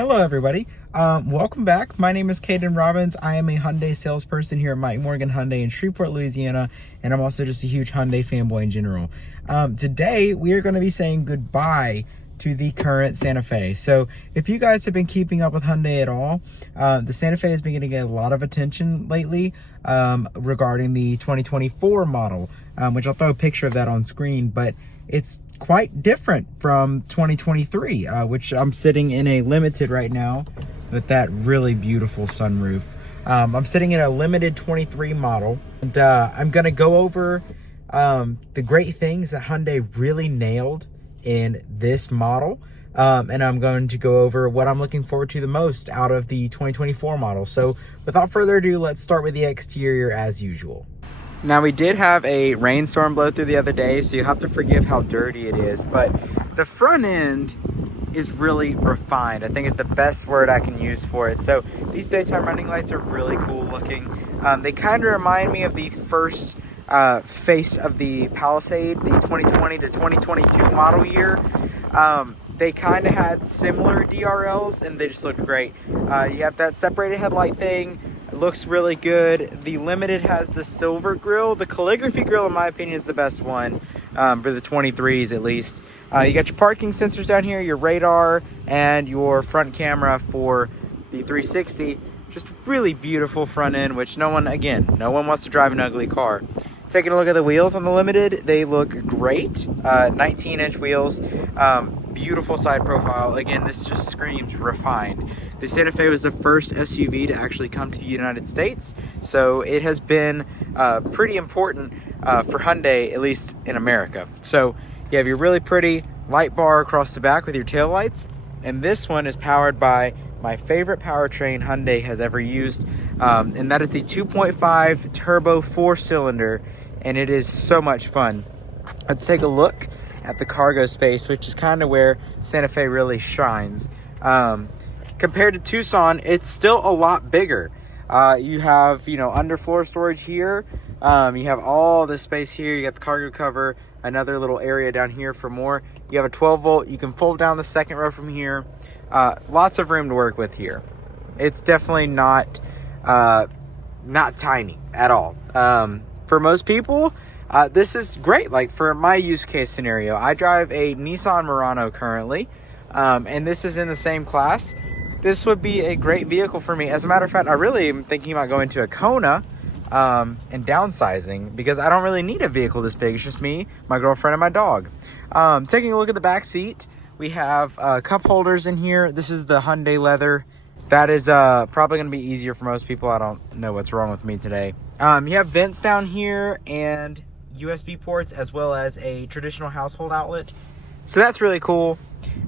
Hello everybody, welcome back. My name is Caden Robbins. I am a Hyundai salesperson here at Mike Morgan Hyundai in Shreveport, Louisiana, and I'm also just a huge Hyundai fanboy in general. Today we are going to be saying goodbye to the current Santa Fe. So if you guys have been keeping up with Hyundai at all, the Santa Fe has been getting a lot of attention lately regarding the 2024 model, which I'll throw a picture of that on screen, but it's quite different from 2023, which I'm sitting in a limited right now with that really beautiful sunroof. I'm sitting in a limited 23 model, and I'm gonna go over the great things that Hyundai really nailed in this model, and I'm going to go over what I'm looking forward to the most out of the 2024 model. So without further ado, let's start with the exterior as usual. Now, we did have a rainstorm blow through the other day, so you have to forgive how dirty it is, but the front end is really refined. I think it's the best word I can use for it. So these daytime running lights are really cool looking. They kind of remind me of the first face of the Palisade, the 2020 to 2022 model year. They kind of had similar DRLs and they just looked great. You have that separated headlight thing. It looks really good. The Limited has the silver grille. The calligraphy grille, in my opinion, is the best one for the 23s at least. You got your parking sensors down here, your radar, and your front camera for the 360. Just really beautiful front end, which no one wants to drive an ugly car. Taking a look at the wheels on the Limited, they look great. 19-inch wheels, beautiful side profile. Again, this just screams refined. The Santa Fe was the first SUV to actually come to the United States, so it has been pretty important for Hyundai, at least in America. So you have your really pretty light bar across the back with your taillights, and this one is powered by my favorite powertrain Hyundai has ever used, and that is the 2.5 turbo 4-cylinder, and it is so much fun. Let's take a look at the cargo space, which is kind of where Santa Fe really shines. Compared to Tucson, it's still a lot bigger. You have, underfloor storage here. You have all this space here. You got the cargo cover, another little area down here for more. You have a 12 volt. You can fold down the second row from here. Lots of room to work with here. It's definitely not tiny at all. For most people, this is great. Like for my use case scenario, I drive a Nissan Murano currently, and this is in the same class. This would be a great vehicle for me. As a matter of fact, I really am thinking about going to a Kona and downsizing, because I don't really need a vehicle this big. It's just me, my girlfriend, and my dog. Taking a look at the back seat, we have cup holders in here. This is the Hyundai leather. That is probably going to be easier for most people. I don't know what's wrong with me today. You have vents down here and USB ports, as well as a traditional household outlet. So that's really cool.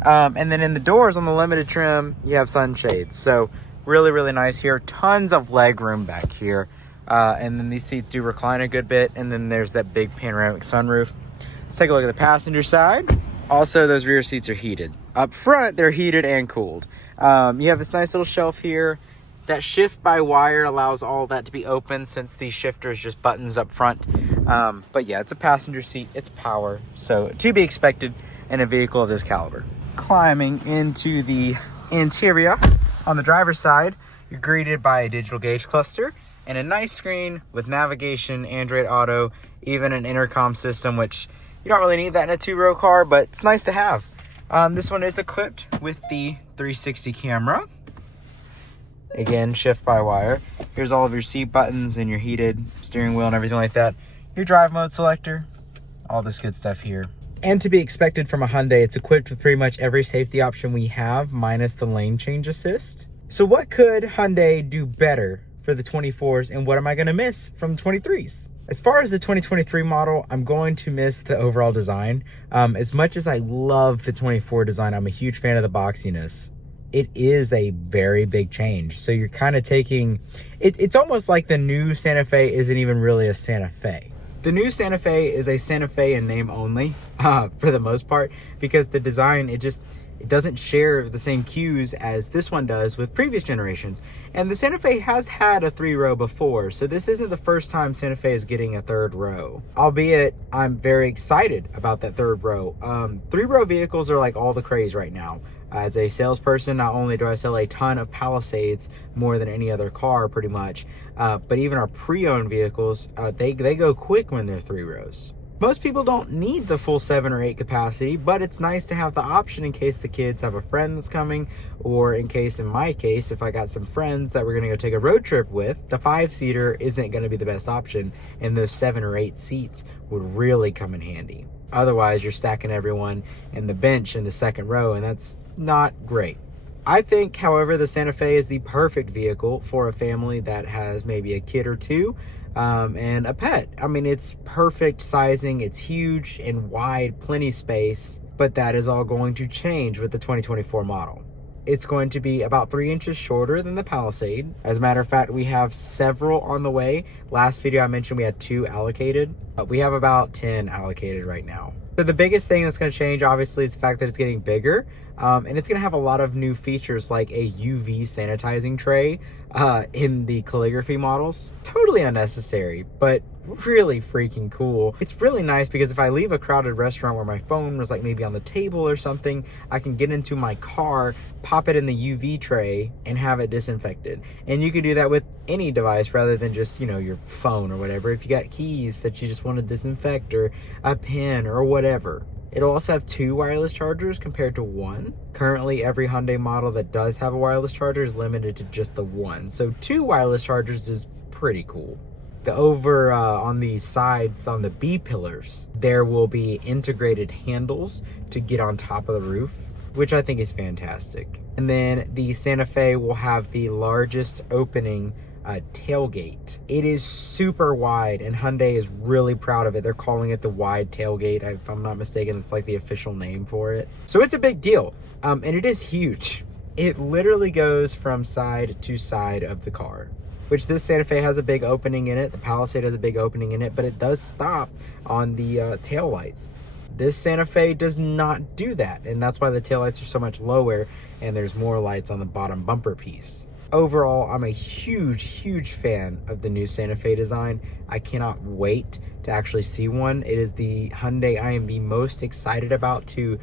And then in the doors on the Limited trim, you have sunshades. So really, really nice here. Tons of leg room back here. And then these seats do recline a good bit. And then there's that big panoramic sunroof. Let's take a look at the passenger side. Also, those rear seats are heated. Up front, they're heated and cooled. You have this nice little shelf here. That shift by wire allows all that to be open, since the shifter is just buttons up front. But yeah, it's a passenger seat. It's power. So to be expected in a vehicle of this caliber. Climbing into the interior, on the driver's side, you're greeted by a digital gauge cluster and a nice screen with navigation, Android Auto, even an intercom system, which you don't really need that in a two-row car, but it's nice to have. This one is equipped with the 360 camera. Again, shift by wire. Here's all of your seat buttons and your heated steering wheel and everything like that. Your drive mode selector, all this good stuff here. And to be expected from a Hyundai, it's equipped with pretty much every safety option we have, minus the lane change assist. So what could Hyundai do better for the 24s, and what am I going to miss from the 23s? As far as the 2023 model, I'm going to miss the overall design. As much as I love the 24 design, I'm a huge fan of the boxiness. It is a very big change. So you're kind of taking... It's almost like the new Santa Fe isn't even really a Santa Fe. The new Santa Fe is a Santa Fe in name only, for the most part, because the design, it doesn't share the same cues as this one does with previous generations. And the Santa Fe has had a 3-row before, so this isn't the first time Santa Fe is getting a 3rd row. Albeit, I'm very excited about that 3rd row. 3-row vehicles are like all the craze right now. As a salesperson, not only do I sell a ton of Palisades, more than any other car pretty much, but even our pre-owned vehicles, they go quick when they're 3 rows. Most people don't need the full 7 or 8 capacity, but it's nice to have the option in case the kids have a friend that's coming, or in my case, if I got some friends that we're gonna go take a road trip with, the 5-seater isn't gonna be the best option, and those 7 or 8 seats would really come in handy. Otherwise, you're stacking everyone in the bench in the 2nd row, and that's not great. I think, however, the Santa Fe is the perfect vehicle for a family that has maybe a kid or 2, and a pet. I mean, it's perfect sizing, it's huge and wide, plenty space, but that is all going to change with the 2024 model. It's going to be about 3 inches shorter than the Palisade. As a matter of fact, we have several on the way. Last video I mentioned we had 2 allocated. We have about 10 allocated right now. So the biggest thing that's going to change, obviously, is the fact that it's getting bigger, and it's going to have a lot of new features like a UV sanitizing tray in the calligraphy models. Totally unnecessary, but really freaking cool. It's really nice because if I leave a crowded restaurant where my phone was like maybe on the table or something, I can get into my car, pop it in the UV tray, and have it disinfected. And you can do that with any device rather than just, your phone or whatever. If you got keys that you just want to disinfect, or a pen or whatever. It'll also have 2 wireless chargers compared to 1. Currently, every Hyundai model that does have a wireless charger is limited to just the 1. So 2 wireless chargers is pretty cool. Over on the sides, on the B pillars, there will be integrated handles to get on top of the roof, which I think is fantastic. And then the Santa Fe will have the largest opening tailgate. It is super wide, and Hyundai is really proud of it. They're calling it the wide tailgate. If I'm not mistaken, it's like the official name for it. So it's a big deal, and it is huge. It literally goes from side to side of the car, which this Santa Fe has a big opening in it. The Palisade has a big opening in it, but it does stop on the taillights. This Santa Fe does not do that, and that's why the taillights are so much lower and there's more lights on the bottom bumper piece. Overall, I'm a huge fan of the new Santa Fe design. I cannot wait to actually see one. It is the Hyundai I am the most excited about to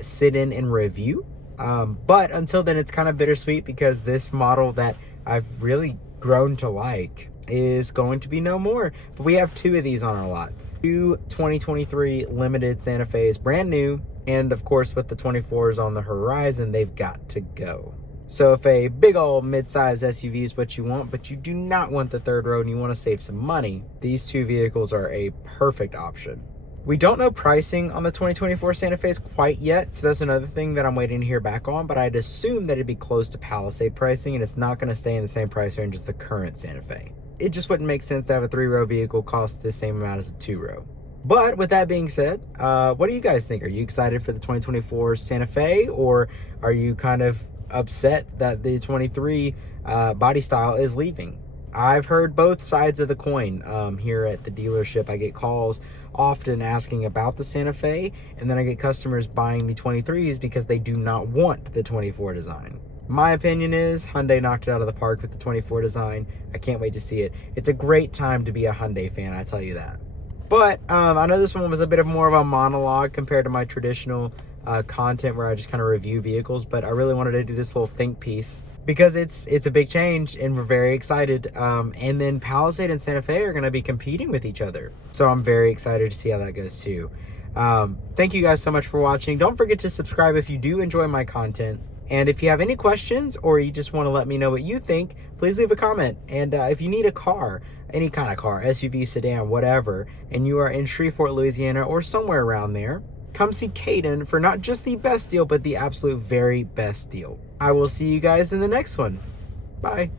sit in and review. But until then, it's kind of bittersweet because this model that I've really grown to like is going to be no more. But we have 2 of these on our lot. 2 2023 limited Santa Fe's, brand new. And of course, with the 24s on the horizon, they've got to go. So if a big old mid-size SUV is what you want, but you do not want the 3rd row and you want to save some money, these 2 vehicles are a perfect option. We don't know pricing on the 2024 Santa Fe quite yet, so that's another thing that I'm waiting to hear back on, but I'd assume that it'd be close to Palisade pricing, and it's not going to stay in the same price range as the current Santa Fe. It just wouldn't make sense to have a 3-row vehicle cost the same amount as a 2-row. But with that being said, what do you guys think? Are you excited for the 2024 Santa Fe, or are you kind of upset that the 23 body style is leaving? I've heard both sides of the coin here at the dealership. I get calls often asking about the Santa Fe, and then I get customers buying the 23s because they do not want the 24 design. My opinion is Hyundai knocked it out of the park with the 24 design. I can't wait to see it. It's a great time to be a Hyundai fan, I tell you that. But I know this one was a bit of more of a monologue compared to my traditional content where I just kind of review vehicles, but I really wanted to do this little think piece because it's a big change and we're very excited. And then Palisade and Santa Fe are going to be competing with each other, so I'm very excited to see how that goes too. Thank you guys so much for watching. Don't forget to subscribe if you do enjoy my content, and if you have any questions or you just want to let me know what you think, please leave a comment. And if you need a car, any kind of car, SUV, sedan, whatever, and you are in Shreveport, Louisiana, or somewhere around there, come see Caden for not just the best deal, but the absolute very best deal. I will see you guys in the next one. Bye.